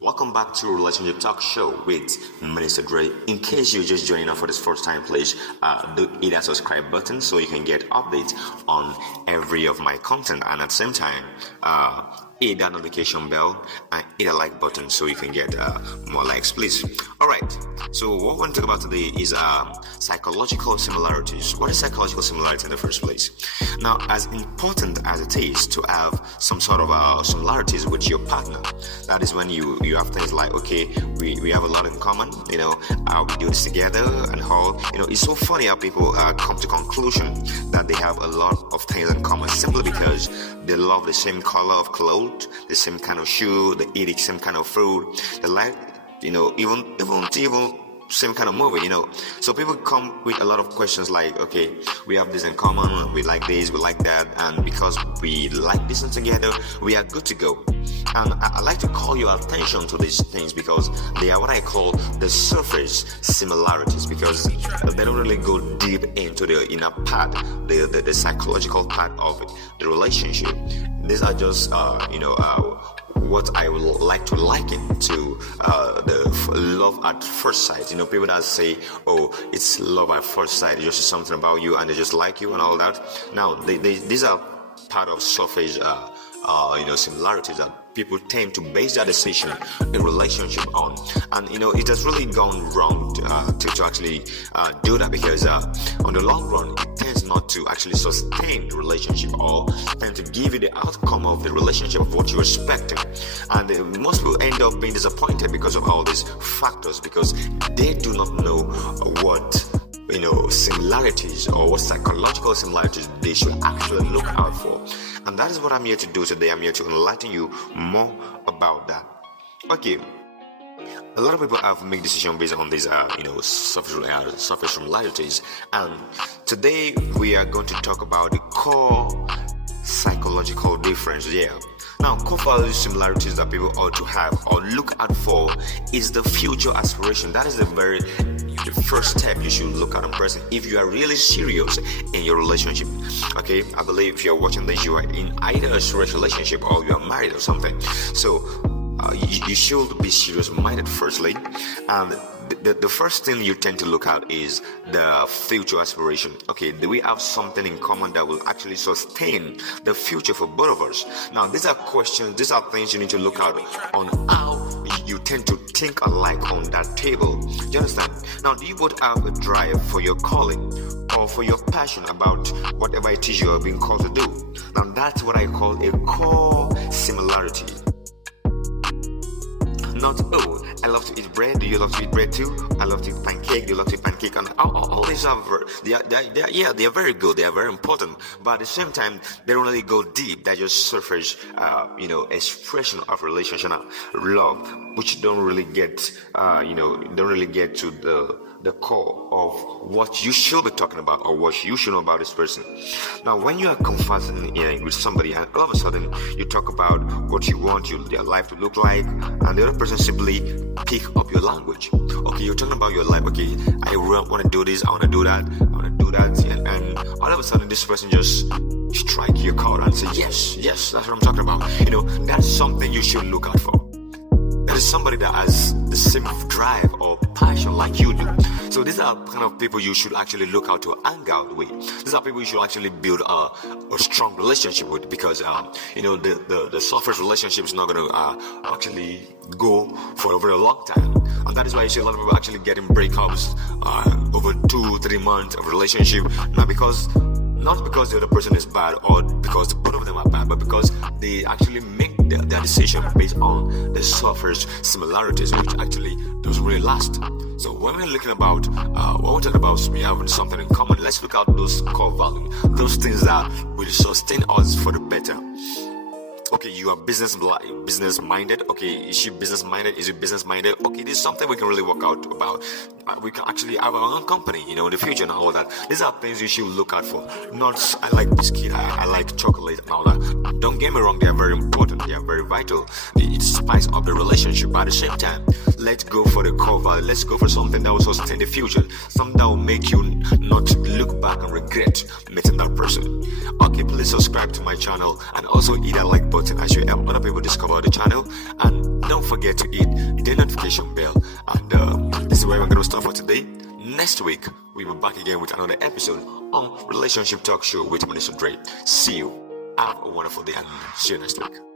Welcome back to Relationship Talk Show with Minister Dre. In case you're just joining us for this first time, please do hit that subscribe button so you can get updates on every of my content, and at the same time, hit that notification bell and hit a like button so you can get more likes, please. All right. So what we want to talk about today is psychological similarities. What is psychological similarity in the first place? Now, as important as it is to have some sort of similarities with your partner, that is when you have things like, okay, we have a lot in common, we do this together and all. It's so funny how people come to conclusion that they have a lot of things in common simply because they love the same color of clothes, the same kind of shoe, they eat the same kind of food, they like, even same kind of movie, So people come with a lot of questions like, okay, we have this in common, we like this, we like that, and because we like this together, we are good to go. And I like to call your attention to these things because they are what I call the surface similarities, because they don't really go deep into the inner part, the psychological part of it, the relationship. These are just, what I would like to liken to the love at first sight. People that say, oh, it's love at first sight. It's just something about you and they just like you and all that. Now, these are part of surface, similarities that people tend to base their decision in relationship on. And it has really gone wrong to actually do that, because on the long run it tends not to actually sustain the relationship or tend to give you the outcome of the relationship of what you expected. And most people end up being disappointed because of all these factors, because they do not know what similarities or what psychological similarities they should actually look out for. And that is what I'm here to do today. I'm here to enlighten you more about that. Okay, a lot of people have made decisions based on these surface similarities, and today we are going to talk about the core psychological difference. Now, core value similarities that people ought to have or look out for is the future aspiration. That is the first step you should look at in person if you are really serious in your relationship. Okay, I believe if you're watching this, you are in either a serious relationship or you are married or something. So you should be serious-minded firstly, and the first thing you tend to look at is the future aspiration. Okay, do we have something in common that will actually sustain the future for both of us? Now, these are questions, these are things you need to look out on how you tend to think alike on that table. Do you understand? Now, do you both have a drive for your calling or for your passion about whatever it is you are being called to do? Now, that's what I call a core similarity. Not, oh, I love to eat bread. Do you love to eat bread too? I love to eat pancake. Do you love to eat pancake? And all these are they are very good. They are very important. But at the same time, they don't really go deep. They just surface, expression of relationship, love, which don't really get, don't really get to the core of what you should be talking about or what you should know about this person. Now, when you are conversing with somebody and all of a sudden you talk about what you want their life to look like, and the other person simply pick up your language. Okay, you're talking about your life. Okay, I want to do this, I want to do that, I want to do that, and all of a sudden this person just strike your chord and say, yes, that's what I'm talking about. That's something you should look out for. There is somebody that has the same drive or passion like you do. So these are kind of people you should actually look out to hang out with. These are people you should actually build a strong relationship with, because the surface relationship is not going to actually go for a very long time. And that is why you see a lot of people actually getting breakups over 2-3 months of relationship. Not because the other person is bad or because both of them are bad, but because they actually make their decision based on the surface similarities, which actually doesn't really last. So when we're looking about, when we're talking about we having something in common, let's look at those core values, those things that will sustain us for the better. Okay, you are business minded. Okay, is she business minded? Is he business minded? Okay, this is something we can really work out about. we can actually have our own company, in the future and all that. These are things you should look out for. Not, I like biscuit, I like chocolate and all that. Don't get me wrong, they are very important, they are very vital. It spice up the relationship, but at the same time, let's go for the core value. Let's go for something that will sustain the future, something that will make you not look back and regret meeting that person. Okay, please subscribe to my channel and also hit that like button as you help other people discover the channel. And don't forget to hit the notification bell. And this is where we're going to start for today. Next week, we'll be back again with another episode on Relationship Talk Show with Minister Dre. See you. Have a wonderful day and see you next week.